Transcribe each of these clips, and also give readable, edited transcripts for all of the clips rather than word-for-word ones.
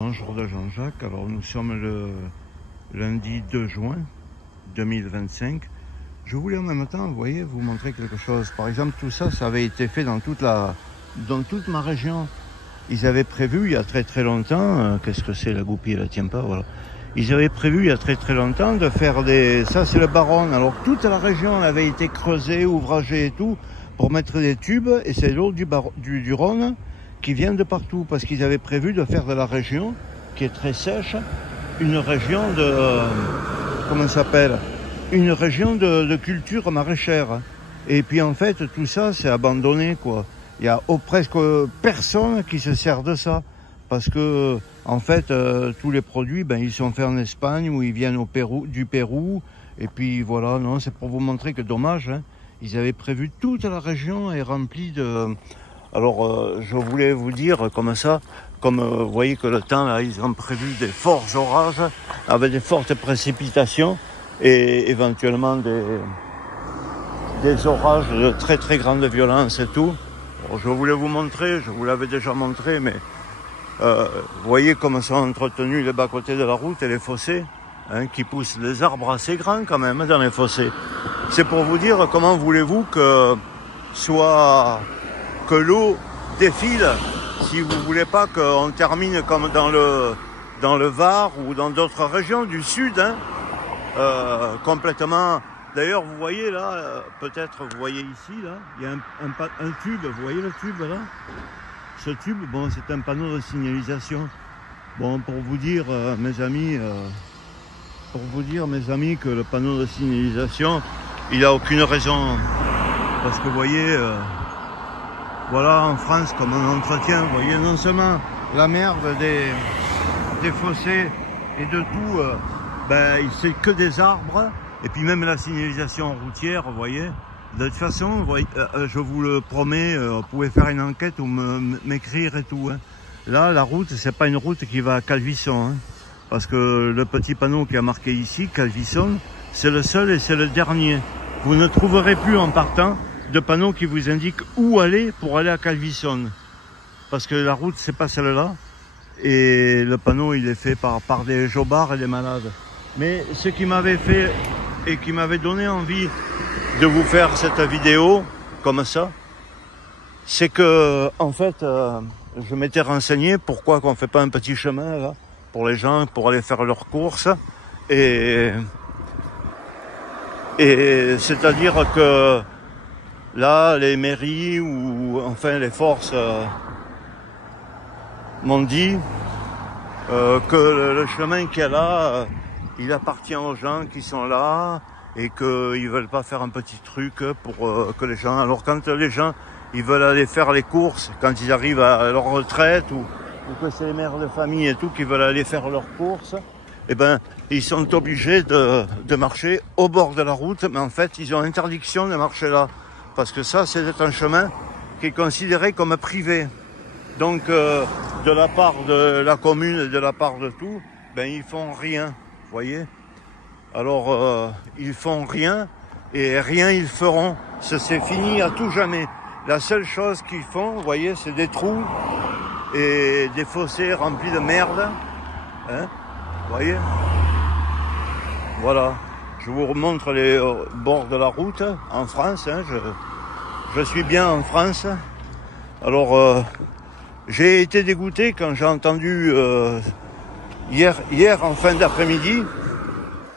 Bonjour de Jean-Jacques, alors nous sommes le lundi 2 juin 2025. Je voulais en même temps, vous voyez, vous montrer quelque chose. Par exemple, tout ça, ça avait été fait dans toute ma région. Ils avaient prévu il y a très longtemps, qu'est-ce que c'est la goupille, elle ne tient pas, voilà. Ils avaient prévu il y a très longtemps de faire ça c'est le Baronne. Alors toute la région avait été creusée, ouvragée et tout, pour mettre des tubes, et c'est l'eau du Rhône qui vient de partout, parce qu'ils avaient prévu de faire de la région, qui est très sèche, une région de, comment ça s'appelle, une région de culture maraîchère. Et puis en fait, tout ça, c'est abandonné, quoi. Il y a presque personne qui se sert de ça, parce que en fait, tous les produits, ben, ils sont faits en Espagne, ou ils viennent du Pérou, et puis voilà, non, c'est pour vous montrer que dommage, hein, ils avaient prévu toute la région est remplie de... Alors, je voulais vous dire comme ça, vous voyez que le temps, là, ils ont prévu des forts orages, avec des fortes précipitations, et éventuellement des orages de très grande violence et tout. Alors, je voulais vous montrer, je vous l'avais déjà montré, mais vous voyez comment sont entretenus les bas-côtés de la route et les fossés, hein, qui poussent des arbres assez grands quand même dans les fossés. C'est pour vous dire comment voulez-vous que l'eau défile, si vous voulez pas qu'on termine comme dans le Var ou dans d'autres régions du sud, hein, complètement. D'ailleurs, vous voyez là, peut-être vous voyez ici, là, il y a un tube, vous voyez le tube là? Ce tube, bon, c'est un panneau de signalisation. Bon, pour vous dire, mes amis, que le panneau de signalisation, il n'a aucune raison. Parce que vous voyez, voilà, en France, comme on entretient, vous voyez, non seulement la merde des fossés et de tout, ben, c'est que des arbres, et puis même la signalisation routière, vous voyez. De toute façon, vous voyez, je vous le promets, vous pouvez faire une enquête ou m'écrire et tout, hein. Là, la route, c'est pas une route qui va à Calvisson, hein, parce que le petit panneau qui a marqué ici, Calvisson, c'est le seul et c'est le dernier. Vous ne trouverez plus en partant de panneaux qui vous indiquent où aller pour aller à Calvisson. Parce que la route, c'est pas celle-là. Et le panneau, il est fait par des jobards et des malades. Mais ce qui m'avait fait et qui m'avait donné envie de vous faire cette vidéo comme ça, c'est que, en fait, je m'étais renseigné pourquoi qu'on fait pas un petit chemin, là, pour les gens, pour aller faire leurs courses. Et c'est-à-dire que là, les mairies ou enfin les forces m'ont dit que le chemin qu'il y a là, il appartient aux gens qui sont là et qu'ils veulent pas faire un petit truc pour que les gens... Alors quand les gens, ils veulent aller faire les courses, quand ils arrivent à leur retraite ou que c'est les mères de famille et tout qui veulent aller faire leurs courses, eh ben, ils sont obligés de marcher au bord de la route, mais en fait, ils ont interdiction de marcher là. Parce que ça, c'est un chemin qui est considéré comme privé. Donc, de la part de la commune et de la part de tout, ben, ils font rien, vous voyez. Alors, ils font rien, et rien ils feront. C'est fini à tout jamais. La seule chose qu'ils font, vous voyez, c'est des trous et des fossés remplis de merde. Hein, vous voyez. Voilà. Je vous remontre les bords de la route en France. Hein, je suis bien en France. Alors, j'ai été dégoûté quand j'ai entendu hier en fin d'après-midi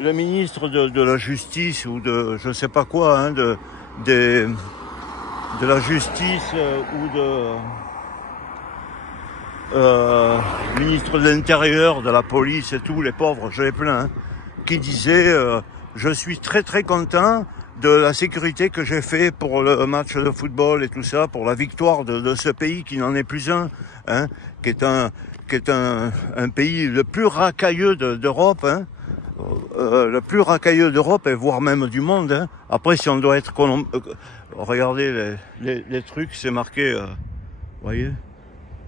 le ministre de la Justice ou de je sais pas quoi, hein, de la Justice ou de ministre de l'Intérieur, de la police et tout, les pauvres, je les plains, hein, qui disait je suis très content de la sécurité que j'ai fait pour le match de football et tout ça, pour la victoire de ce pays qui n'en est plus un, hein, qui est un pays le plus racailleux d'Europe, hein, le plus racailleux d'Europe et voire même du monde, hein. Après, si on doit être regardez les trucs, c'est marqué, vous voyez,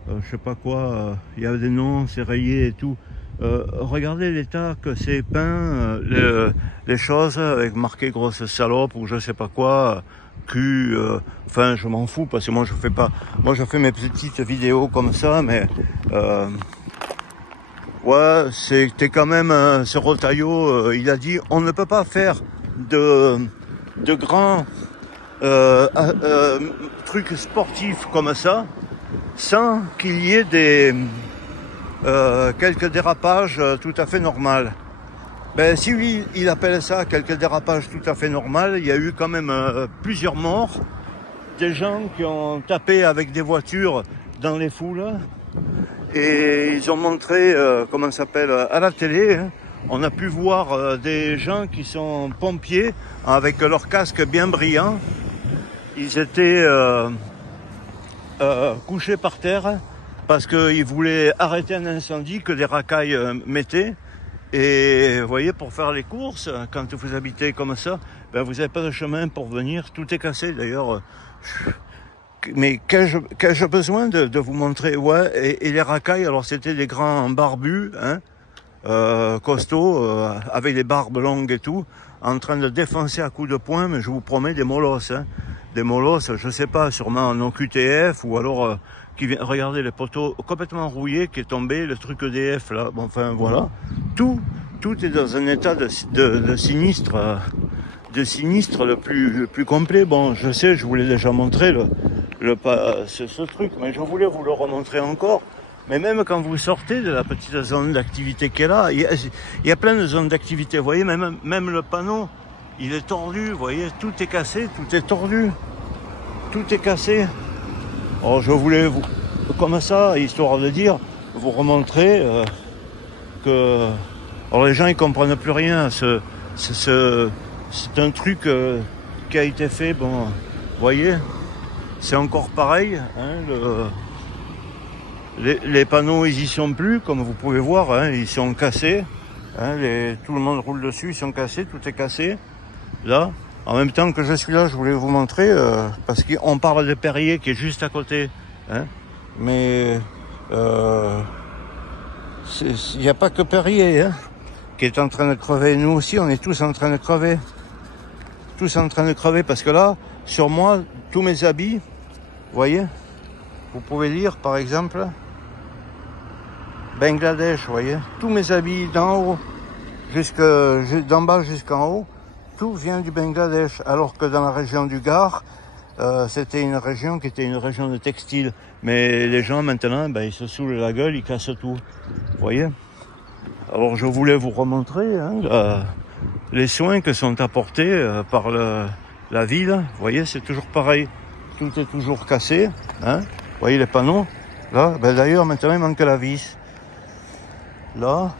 je sais pas quoi, il y a des noms, c'est rayé et tout. Regardez l'état que c'est peint, les choses avec marqué grosse salope ou je sais pas quoi, cul, enfin je m'en fous parce que moi je fais mes petites vidéos comme ça, mais Ouais, c'était quand même ce Rotaillot, il a dit on ne peut pas faire de grands trucs sportifs comme ça sans qu'il y ait des quelques dérapages tout à fait normaux. Ben si lui il appelle ça quelques dérapages tout à fait normaux, il y a eu quand même plusieurs morts, des gens qui ont tapé avec des voitures dans les foules. Et ils ont montré, comment ça s'appelle, à la télé, hein, on a pu voir des gens qui sont pompiers avec leur casque bien brillant. Ils étaient couchés par terre parce qu'ils voulaient arrêter un incendie que des racailles mettaient. Et vous voyez, pour faire les courses, quand vous habitez comme ça, ben vous n'avez pas de chemin pour venir, tout est cassé d'ailleurs. Mais qu'ai-je besoin de vous montrer? Ouais, et les racailles, alors c'était des grands barbus, hein, costauds, avec les barbes longues et tout, en train de défoncer à coups de poing, mais je vous promets des molosses, hein, des molosses, je sais pas, sûrement en OQTF, ou alors regardez les poteaux complètement rouillés qui est tombé, le truc EDF là, bon, enfin voilà, tout est dans un état de sinistre. De sinistre le plus complet. Bon, je sais, je vous l'ai déjà montré ce truc, mais je voulais vous le remontrer encore. Mais même quand vous sortez de la petite zone d'activité qui est là, il y a plein de zones d'activité. Vous voyez, même le panneau, il est tordu. Vous voyez, tout est cassé, tout est tordu, tout est cassé. Alors je voulais vous, comme ça, histoire de dire, vous remontrer que, alors les gens ils comprennent plus rien. C'est un truc qui a été fait, bon, vous voyez, c'est encore pareil, hein, les panneaux ils y sont plus, comme vous pouvez voir, hein, ils sont cassés, hein, tout le monde roule dessus, ils sont cassés, tout est cassé, là. En même temps que je suis là, je voulais vous montrer, parce qu'on parle de Perrier qui est juste à côté, hein, mais il n'y a pas que Perrier, hein, qui est en train de crever, nous aussi on est tous en train de crever. Tous en train de crever parce que là, sur moi, tous mes habits, vous voyez, vous pouvez lire par exemple Bangladesh, vous voyez, tous mes habits d'en haut, d'en bas jusqu'en haut, tout vient du Bangladesh, alors que dans la région du Gard, c'était une région qui était une région de textile, mais les gens maintenant, ben, ils se saoulent la gueule, ils cassent tout, vous voyez. Alors je voulais vous remontrer, hein, les soins que sont apportés par la ville. Vous voyez, c'est toujours pareil. Tout est toujours cassé. Hein, vous voyez les panneaux. Là, ben d'ailleurs, maintenant, il manque la vis. Là,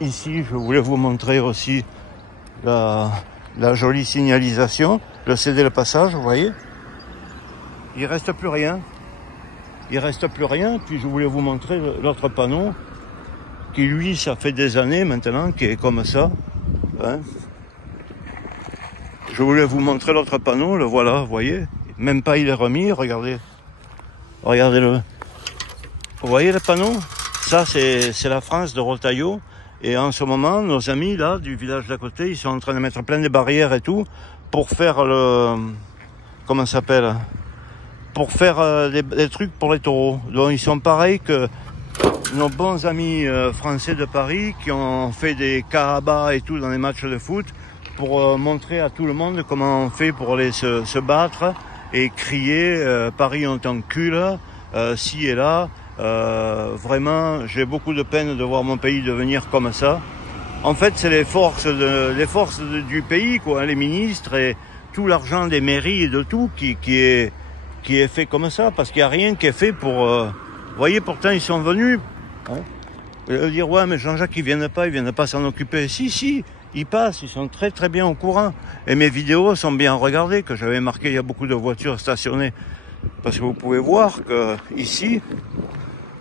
ici, je voulais vous montrer aussi la jolie signalisation. Le céder le passage, vous voyez. Il reste plus rien. Il reste plus rien. Puis je voulais vous montrer l'autre panneau qui, lui, ça fait des années maintenant, qui est comme ça. Hein. Je voulais vous montrer l'autre panneau, le voilà, vous voyez. Même pas il est remis, regardez. Regardez-le. Vous voyez le panneau? Ça, c'est la France de Rotaillot. Et en ce moment, nos amis, là, du village d'à côté, ils sont en train de mettre plein de barrières et tout, pour faire comment ça s'appelle? Pour faire des trucs pour les taureaux. Donc, ils sont pareils que nos bons amis français de Paris qui ont fait des kahabas et tout dans les matchs de foot pour montrer à tout le monde comment on fait pour aller se battre et crier Paris on t'encule, ci et là. Vraiment, j'ai beaucoup de peine de voir mon pays devenir comme ça. En fait, c'est les forces du pays, quoi, les ministres et tout l'argent des mairies et de tout qui est fait comme ça, parce qu'il n'y a rien qui est fait pour... vous voyez, pourtant, ils sont venus. Hein, dire, ouais, mais Jean-Jacques, ils viennent pas s'en occuper. Si, ils passent, ils sont très très bien au courant. Et mes vidéos sont bien regardées, que j'avais marqué, il y a beaucoup de voitures stationnées. Parce que vous pouvez voir que ici,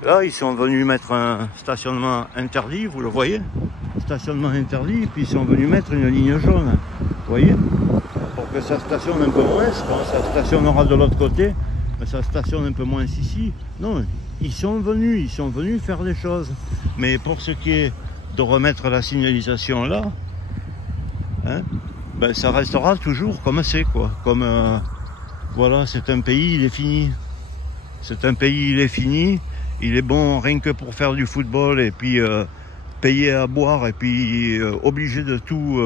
là, ils sont venus mettre un stationnement interdit, vous le voyez, stationnement interdit, puis ils sont venus mettre une ligne jaune, vous voyez, pour que ça stationne un peu moins, quand ça stationnera de l'autre côté, mais ça stationne un peu moins ici. Non, ils sont venus faire des choses. Mais pour ce qui est de remettre la signalisation là, hein, ben ça restera toujours comme c'est, quoi, comme voilà, c'est un pays, il est fini. C'est un pays, il est fini. Il est bon rien que pour faire du football et puis payer à boire et puis obligé de tout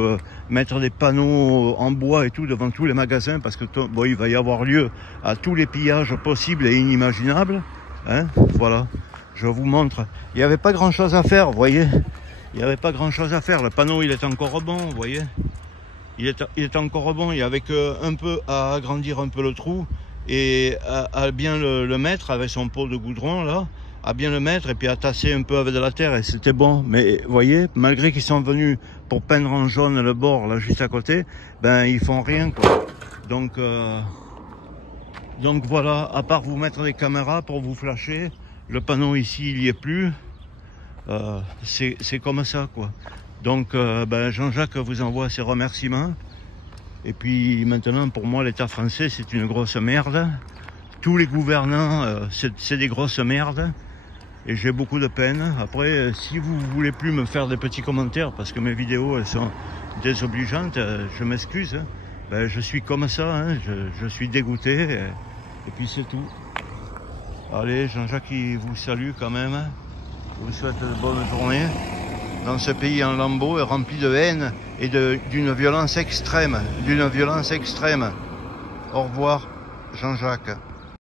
mettre des panneaux en bois et tout devant tous les magasins parce que bon, il va y avoir lieu à tous les pillages possibles et inimaginables. Hein, voilà, je vous montre. Il n'y avait pas grand chose à faire, vous voyez. Il n'y avait pas grand chose à faire. Le panneau, il est encore bon, vous voyez. Il est encore bon. Il y avait un peu à agrandir un peu le trou et à bien le mettre avec son pot de goudron là, à bien le mettre et puis à tasser un peu avec de la terre et c'était bon. Mais vous voyez, malgré qu'ils sont venus pour peindre en jaune le bord là juste à côté, ben ils font rien quoi. Donc voilà, à part vous mettre des caméras pour vous flasher, le panneau ici il y est plus. C'est comme ça quoi. Donc ben Jean-Jacques vous envoie ses remerciements. Et puis maintenant pour moi l'État français c'est une grosse merde. Tous les gouvernants c'est des grosses merdes. Et j'ai beaucoup de peine. Après si vous voulez plus me faire des petits commentaires parce que mes vidéos elles sont désobligeantes, je m'excuse. Hein. Ben, je suis comme ça, hein. Je suis dégoûté. Et puis c'est tout. Allez, Jean-Jacques il vous salue quand même. Je vous souhaite de bonnes journées dans ce pays en lambeaux et rempli de haine et d'une violence extrême. Au revoir, Jean-Jacques.